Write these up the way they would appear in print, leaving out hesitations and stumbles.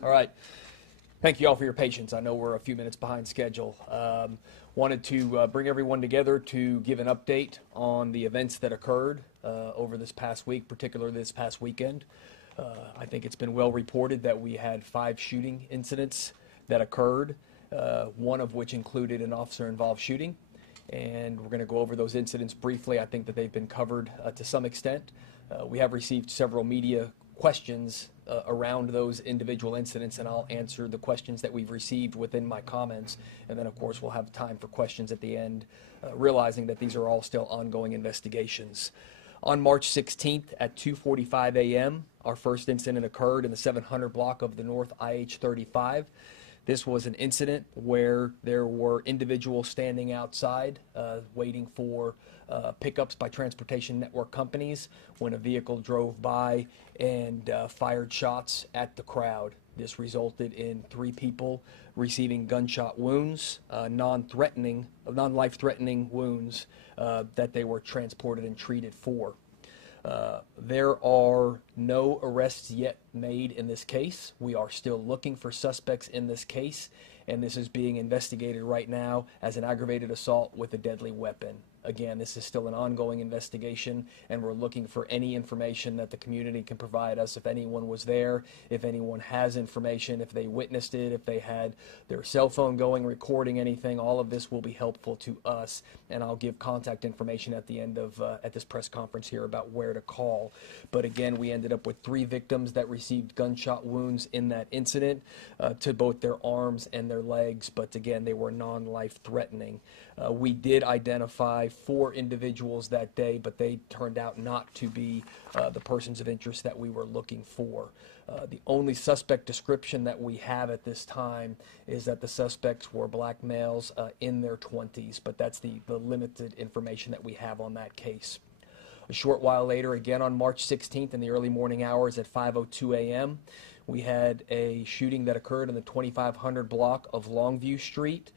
All right. Thank you all for your patience. I know we're a few minutes behind schedule. Wanted to bring everyone together to give an update on the events that occurred over this past week, particularly this past weekend. I think it's been well reported that we had 5 shooting incidents that occurred, one of which included an officer-involved shooting. And we're going to go over those incidents briefly. I think that they've been covered to some extent. We have received several media questions around those individual incidents, and I'll answer the questions that we've received within my comments. And then, of course, we'll have time for questions at the end, realizing that these are all still ongoing investigations. On March 16th at 2:45 a.m., our first incident occurred in the 700 block of the North IH-35. This was an incident where there were individuals standing outside waiting for pickups by transportation network companies when a vehicle drove by and fired shots at the crowd. This resulted in 3 people receiving gunshot wounds, non-life-threatening wounds that they were transported and treated for. There are no arrests yet made in this case. We are still looking for suspects in this case, and this is being investigated right now as an aggravated assault with a deadly weapon. Again, this is still an ongoing investigation, and we're looking for any information that the community can provide us. If anyone was there, if anyone has information, if they witnessed it, if they had their cell phone going, recording anything, all of this will be helpful to us. And I'll give contact information at the end of at this press conference here about where to call. But again, we ended up with 3 victims that received gunshot wounds in that incident to both their arms and their legs. But again, they were non-life threatening. We did identify 4 individuals that day, but they turned out not to be the persons of interest that we were looking for. The only suspect description that we have at this time is that the suspects were black males in their 20s, but that's the limited information that we have on that case. A short while later, again on March 16th in the early morning hours at 5:02 a.m., we had a shooting that occurred in the 2500 block of Longview Street.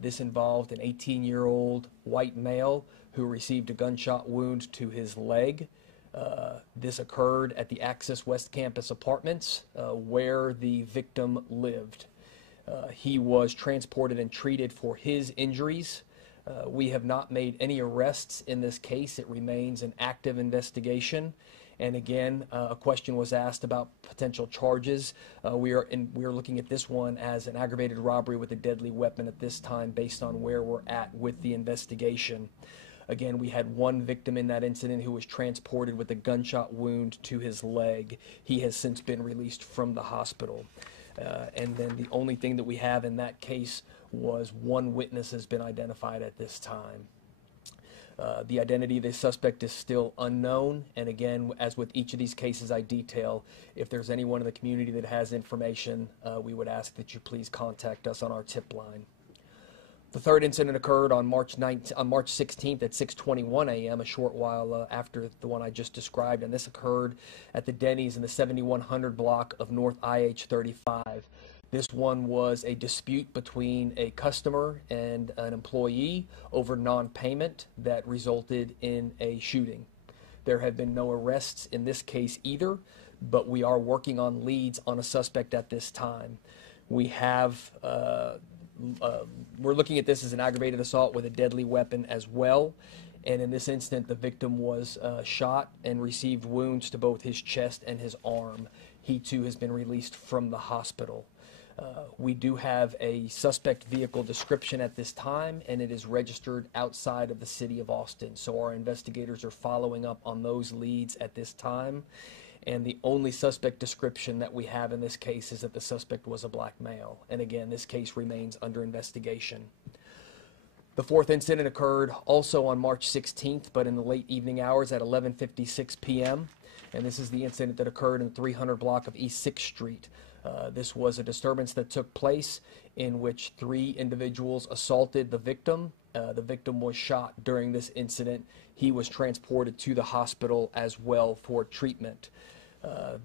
This involved an 18-year-old white male who received a gunshot wound to his leg. This occurred at the Access West Campus Apartments where the victim lived. He was transported and treated for his injuries. We have not made any arrests in this case. It remains an active investigation. And again, a question was asked about potential charges. We are looking at this one as an aggravated robbery with a deadly weapon at this time based on where we're at with the investigation. Again, we had 1 victim in that incident who was transported with a gunshot wound to his leg. He has since been released from the hospital. And then the only thing that we have in that case was 1 witness has been identified at this time. The identity of the suspect is still unknown, and again, as with each of these cases I detail, if there's anyone in the community that has information, we would ask that you please contact us on our tip line. The third incident occurred on March 16th at 6:21 a.m., a short while after the one I just described, and this occurred at the Denny's in the 7100 block of North IH-35. This one was a dispute between a customer and an employee over non-payment that resulted in a shooting. There have been no arrests in this case either, but we are working on leads on a suspect at this time. We have, we're looking at this as an aggravated assault with a deadly weapon as well. And in this incident, the victim was shot and received wounds to both his chest and his arm. He too has been released from the hospital. We do have a suspect vehicle description at this time, and it is registered outside of the city of Austin. So our investigators are following up on those leads at this time. And the only suspect description that we have in this case is that the suspect was a black male. And again, this case remains under investigation. The fourth incident occurred also on March 16th, but in the late evening hours at 11:56 p.m. And this is the incident that occurred in the 300 block of East 6th Street. This was a disturbance that took place in which 3 individuals assaulted the victim. The victim was shot during this incident. He was transported to the hospital as well for treatment.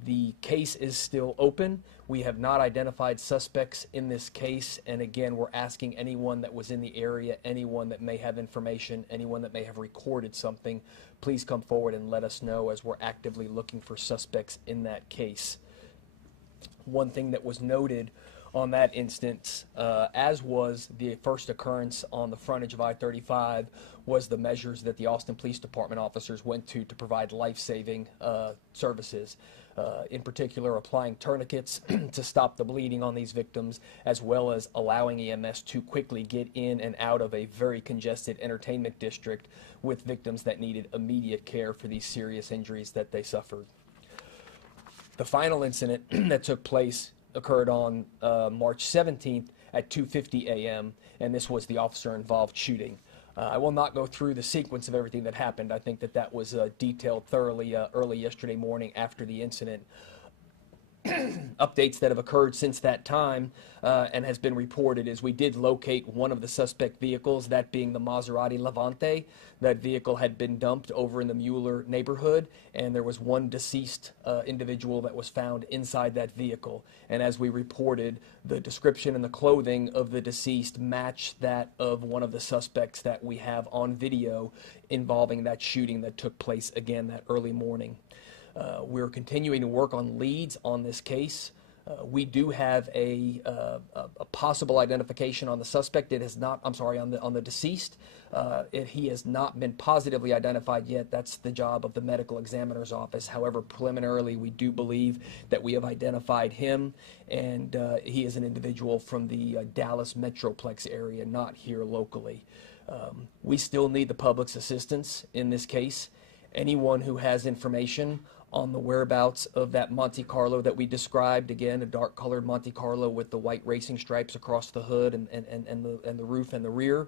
The case is still open. We have not identified suspects in this case, and again, we're asking anyone that was in the area, anyone that may have information, anyone that may have recorded something, please come forward and let us know as we're actively looking for suspects in that case. One thing that was noted on that instance, as was the first occurrence on the frontage of I-35, was the measures that the Austin Police Department officers went to provide life-saving services. In particular, applying tourniquets to stop the bleeding on these victims, as well as allowing EMS to quickly get in and out of a very congested entertainment district with victims that needed immediate care for these serious injuries that they suffered. The final incident that took place occurred on March 17th at 2:50 a.m., and this was the officer-involved shooting. I will not go through the sequence of everything that happened. I think that was detailed thoroughly early yesterday morning after the incident. Updates that have occurred since that time and has been reported is we did locate one of the suspect vehicles, that being the Maserati Levante. That vehicle had been dumped over in the Mueller neighborhood, and there was one deceased individual that was found inside that vehicle. And as we reported, the description and the clothing of the deceased matched that of one of the suspects that we have on video involving that shooting that took place again that early morning. We're continuing to work on leads on this case. We do have a possible identification on the suspect. It has not, I'm sorry, on the deceased. He has not been positively identified yet. That's the job of the medical examiner's office. However, preliminarily, we do believe that we have identified him, and he is an individual from the Dallas Metroplex area, not here locally. We still need the public's assistance in this case. Anyone who has information on the whereabouts of that Monte Carlo that we described, again, a dark colored Monte Carlo with the white racing stripes across the hood and the roof and the rear,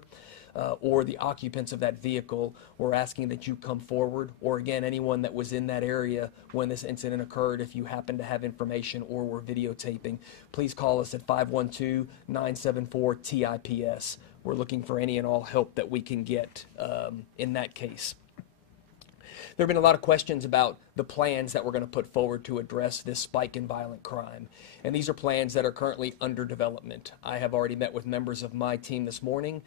or the occupants of that vehicle, we're asking that you come forward, or again, anyone that was in that area when this incident occurred, if you happen to have information or were videotaping, please call us at 512-974-TIPS. We're looking for any and all help that we can get in that case. There have been a lot of questions about the plans that we're going to put forward to address this spike in violent crime. And these are plans that are currently under development. I have already met with members of my team this morning.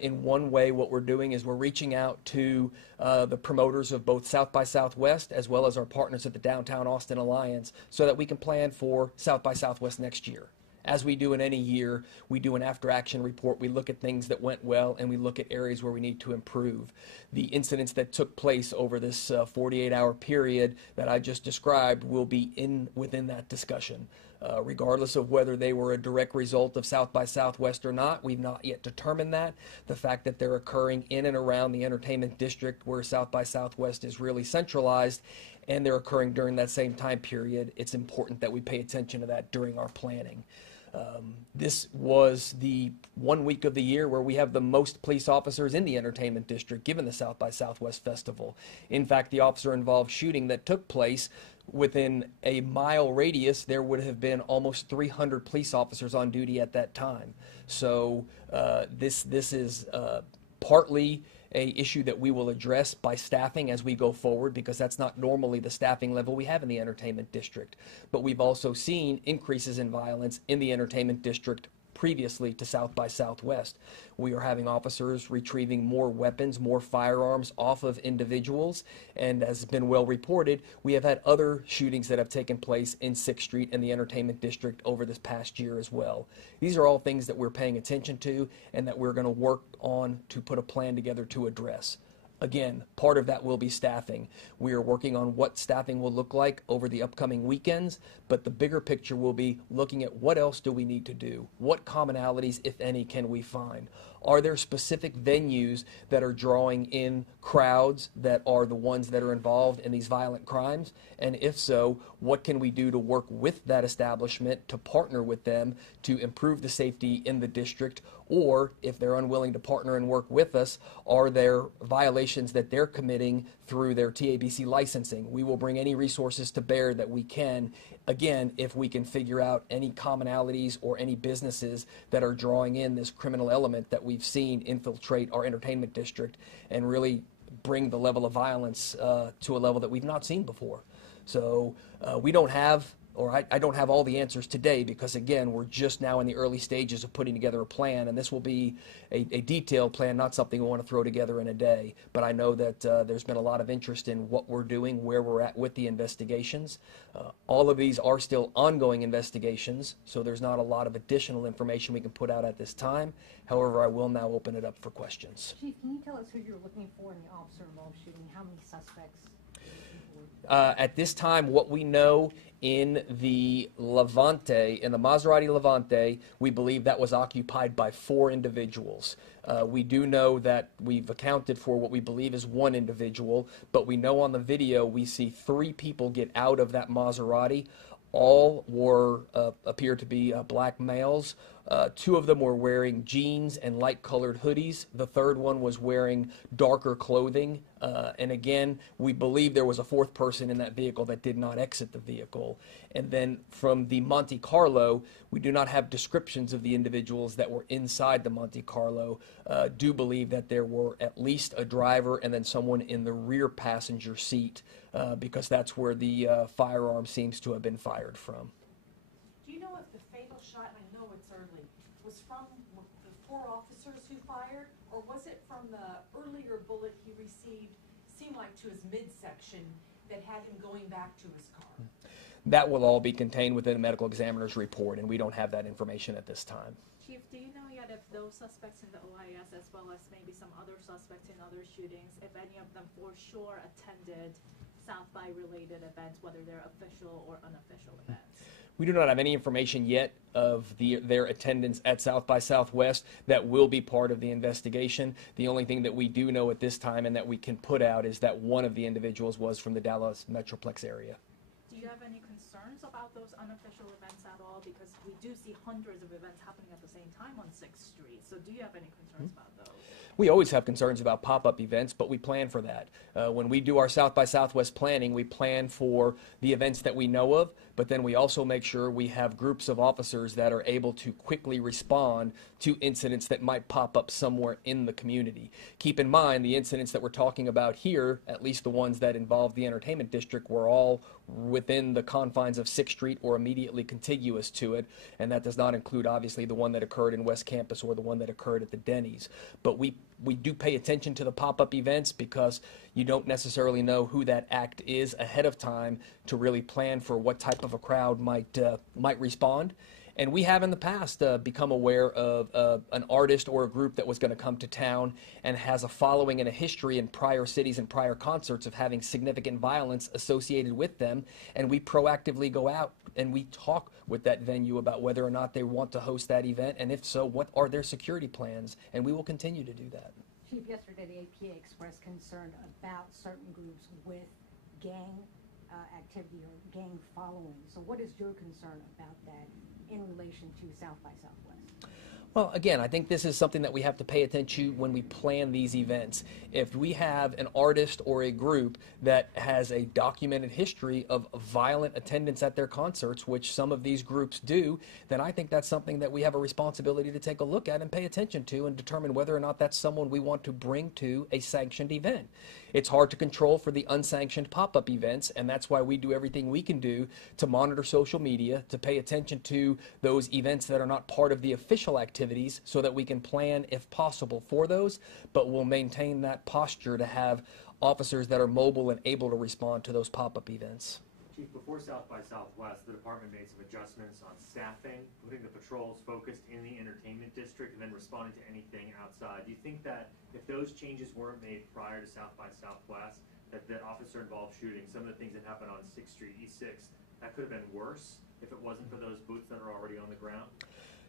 In one way, what we're doing is we're reaching out to the promoters of both South by Southwest as well as our partners at the Downtown Austin Alliance so that we can plan for South by Southwest next year. As we do in any year, we do an after-action report. We look at things that went well, and we look at areas where we need to improve. The incidents that took place over this 48-hour period that I just described will be within that discussion. Regardless of whether they were a direct result of South by Southwest or not, we've not yet determined that. The fact that they're occurring in and around the entertainment district where South by Southwest is really centralized, and they're occurring during that same time period, it's important that we pay attention to that during our planning. This was the 1 week of the year where we have the most police officers in the entertainment district given the South by Southwest Festival. In fact, the officer-involved shooting that took place within a mile radius, there would have been almost 300 police officers on duty at that time. So this is partly a issue that we will address by staffing as we go forward, because that's not normally the staffing level we have in the entertainment district. But we've also seen increases in violence in the entertainment district previously to South by Southwest. We are having officers retrieving more weapons, more firearms off of individuals, and as has been well reported, we have had other shootings that have taken place in 6th Street and the entertainment district over this past year as well. These are all things that we're paying attention to and that we're going to work on to put a plan together to address. Again, part of that will be staffing. We are working on what staffing will look like over the upcoming weekends, but the bigger picture will be looking at what else do we need to do? What commonalities, if any, can we find? Are there specific venues that are drawing in crowds that are the ones that are involved in these violent crimes? And if so, what can we do to work with that establishment to partner with them to improve the safety in the district? Or if they're unwilling to partner and work with us, are there violations that they're committing through their TABC licensing? We will bring any resources to bear that we can, again, if we can figure out any commonalities or any businesses that are drawing in this criminal element that we've seen infiltrate our entertainment district and really bring the level of violence to a level that we've not seen before. So we don't have I don't have all the answers today because, again, we're just now in the early stages of putting together a plan, and this will be a detailed plan, not something we want to throw together in a day. But I know that there's been a lot of interest in what we're doing, where we're at with the investigations. All of these are still ongoing investigations, so there's not a lot of additional information we can put out at this time. However, I will now open it up for questions. Chief, can you tell us who you're looking for in the officer-involved shooting? How many suspects? At this time, what we know in the Levante, in the Maserati Levante, we believe that was occupied by 4 individuals. We do know that we've accounted for what we believe is 1 individual, but we know on the video we see 3 people get out of that Maserati. All appear to be black males. 2 of them were wearing jeans and light-colored hoodies. The third one was wearing darker clothing. And again, we believe there was a 4th person in that vehicle that did not exit the vehicle. And then from the Monte Carlo, we do not have descriptions of the individuals that were inside the Monte Carlo. Do believe that there were at least a driver and then someone in the rear passenger seat because that's where the firearm seems to have been fired from. Do you know if the fatal shot, and I know it's early, was from the 4 officers who fired, or was it from the earlier bullet he received, seemed like to his midsection, that had him going back to his car? That will all be contained within the medical examiner's report, and we don't have that information at this time. Chief, do you know yet if those suspects in the OIS, as well as maybe some other suspects in other shootings, if any of them for sure attended South by related events, whether they're official or unofficial events? We do not have any information yet of their attendance at South by Southwest. That will be part of the investigation. The only thing that we do know at this time and that we can put out is that one of the individuals was from the Dallas Metroplex area. Do you have any concerns about those unofficial events at all? Because we do see hundreds of events happening at the same time on 6th Street. So do you have any concerns about those? We always have concerns about pop-up events, but we plan for that. When we do our South by Southwest planning, we plan for the events that we know of, but then we also make sure we have groups of officers that are able to quickly respond to incidents that might pop up somewhere in the community. Keep in mind, the incidents that we're talking about here, at least the ones that involve the entertainment district, were all within the confines of 6th Street or immediately contiguous to it, and that does not include, obviously, the one that occurred in West Campus or the one that occurred at the Denny's. But we do pay attention to the pop-up events because you don't necessarily know who that act is ahead of time to really plan for what type of a crowd might respond. And we have in the past become aware of an artist or a group that was going to come to town and has a following and a history in prior cities and prior concerts of having significant violence associated with them. And we proactively go out and we talk with that venue about whether or not they want to host that event. And if so, what are their security plans? And we will continue to do that. Chief, yesterday the APA expressed concern about certain groups with gang activity or gang following. So what is your concern about that in relation to South by Southwest? Well, again, I think this is something that we have to pay attention to when we plan these events. If we have an artist or a group that has a documented history of violent attendance at their concerts, which some of these groups do, then I think that's something that we have a responsibility to take a look at and pay attention to and determine whether or not that's someone we want to bring to a sanctioned event. It's hard to control for the unsanctioned pop-up events, and that's why we do everything we can do to monitor social media, to pay attention to those events that are not part of the official activities so that we can plan, if possible, for those, but we'll maintain that posture to have officers that are mobile and able to respond to those pop-up events. Chief, before South by Southwest, the department made some adjustments on staffing, putting the patrols focused in the entertainment district and then responding to anything outside. Do you think that if those changes weren't made prior to South by Southwest, that the officer-involved shooting, some of the things that happened on 6th Street, East 6th, that could have been worse if it wasn't for those boots that are already on the ground?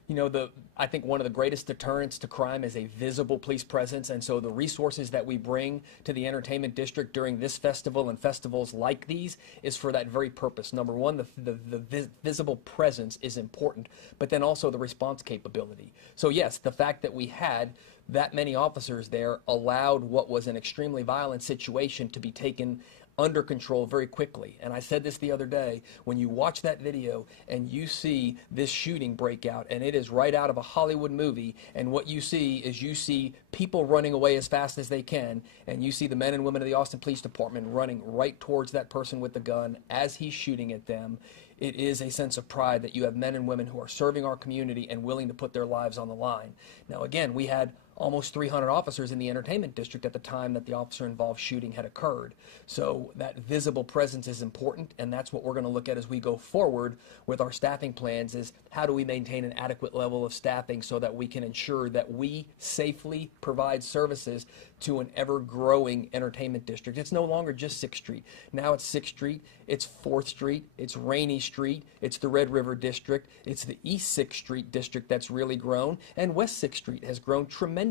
You know, I think one of the greatest deterrents to crime is a visible police presence, and so the resources that we bring to the entertainment district during this festival and festivals like these is for that very purpose. Number one, the visible presence is important, but then also the response capability. So yes, the fact that we had that many officers there allowed what was an extremely violent situation to be taken under control very quickly. And I said this the other day, when you watch that video and you see this shooting break out, and it is right out of a Hollywood movie, and what you see is you see people running away as fast as they can, and you see the men and women of the Austin Police Department running right towards that person with the gun as he's shooting at them. it is a sense of pride that you have men and women who are serving our community and willing to put their lives on the line. Now, again, we had almost 300 officers in the entertainment district at the time that the officer-involved shooting had occurred. So that visible presence is important, and that's what we're going to look at as we go forward with our staffing plans, is how do we maintain an adequate level of staffing so that we can ensure that we safely provide services to an ever-growing entertainment district. It's no longer just 6th Street. Now it's 6th Street, it's 4th Street, it's Rainey Street, it's the Red River District, it's the East 6th Street District that's really grown, and West 6th Street has grown tremendously.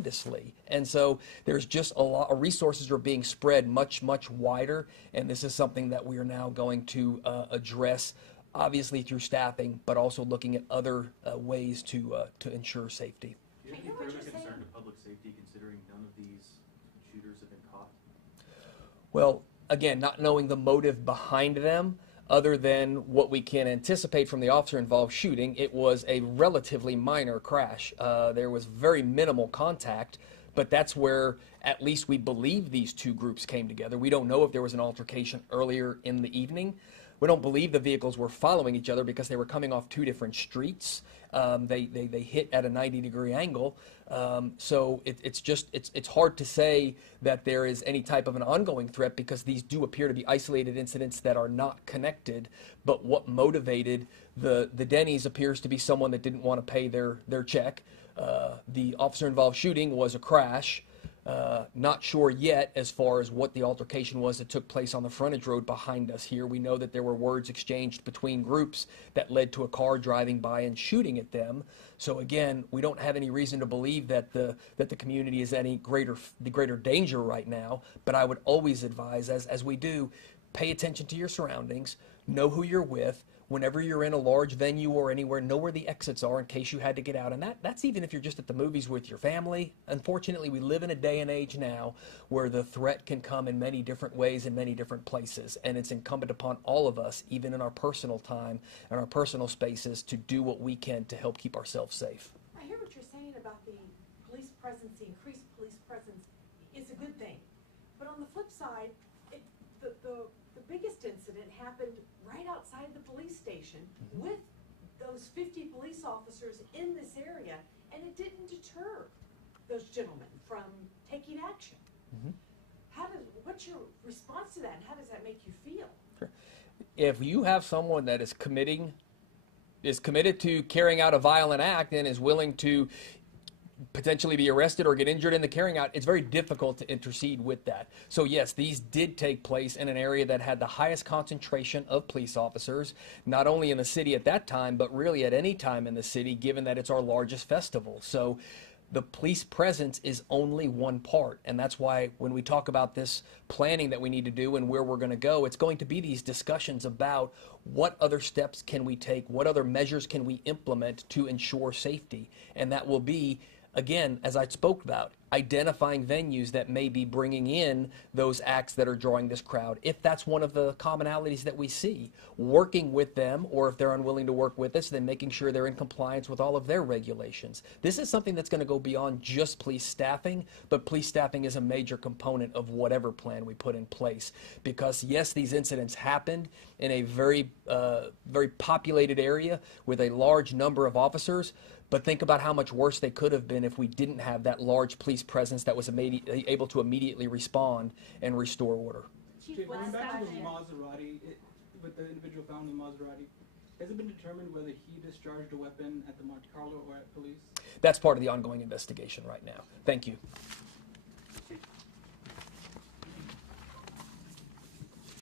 And so there's just a lot of resources are being spread much, much wider, and this is something that we are now going to address, obviously through staffing, but also looking at other ways to ensure safety. Do you have any further concern to public safety considering none of these shooters have been caught? Well, again, not knowing the motive behind them, other than what we can anticipate from the officer-involved shooting, it was a relatively minor crash. There was very minimal contact, but that's where at least we believe these two groups came together. We don't know if there was an altercation earlier in the evening. We don't believe the vehicles were following each other because they were coming off two different streets. They hit at a 90-degree angle. So it's hard to say that there is any type of an ongoing threat because these do appear to be isolated incidents that are not connected. But what motivated the Denny's appears to be someone that didn't want to pay their check. The officer-involved shooting was a crash. Not sure yet as far as what the altercation was that took place on the frontage road behind us here. We know that there were words exchanged between groups that led to a car driving by and shooting at them. So again, we don't have any reason to believe that the community is any greater danger right now. But I would always advise, as we do, pay attention to your surroundings, know who you're with. Whenever you're in a large venue or anywhere, know where the exits are in case you had to get out. And that's even if you're just at the movies with your family. Unfortunately, we live in a day and age now where the threat can come in many different ways in many different places. And it's incumbent upon all of us, even in our personal time and our personal spaces, to do what we can to help keep ourselves safe. I hear what you're saying about the police presence, the increased police presence is a good thing. But on the flip side, the biggest incident happened right outside the police station with those 50 police officers in this area, and it didn't deter those gentlemen from taking action. What's your response to that, and how does that make you feel? Sure. If you have someone that is committed to carrying out a violent act and is willing to potentially be arrested or get injured in the carrying out, it's very difficult to intercede with that. So yes, these did take place in an area that had the highest concentration of police officers, not only in the city at that time, but really at any time in the city, given that it's our largest festival. So the police presence is only one part, and that's why when we talk about this planning that we need to do and where we're going to go, it's going to be these discussions about what other steps can we take, what other measures can we implement to ensure safety. And that will be, again, as I spoke about, identifying venues that may be bringing in those acts that are drawing this crowd. If that's one of the commonalities that we see, working with them, or if they're unwilling to work with us, then making sure they're in compliance with all of their regulations. This is something that's going to go beyond just police staffing, but police staffing is a major component of whatever plan we put in place. Because yes, these incidents happened in a very populated area with a large number of officers, but think about how much worse they could have been if we didn't have that large police presence that was able to immediately respond and restore order. Chief, Going what's back to that? the Maserati, with the individual found in the Maserati, has it been determined whether he discharged a weapon at the Monte Carlo or at police? That's part of the ongoing investigation right now. Thank you.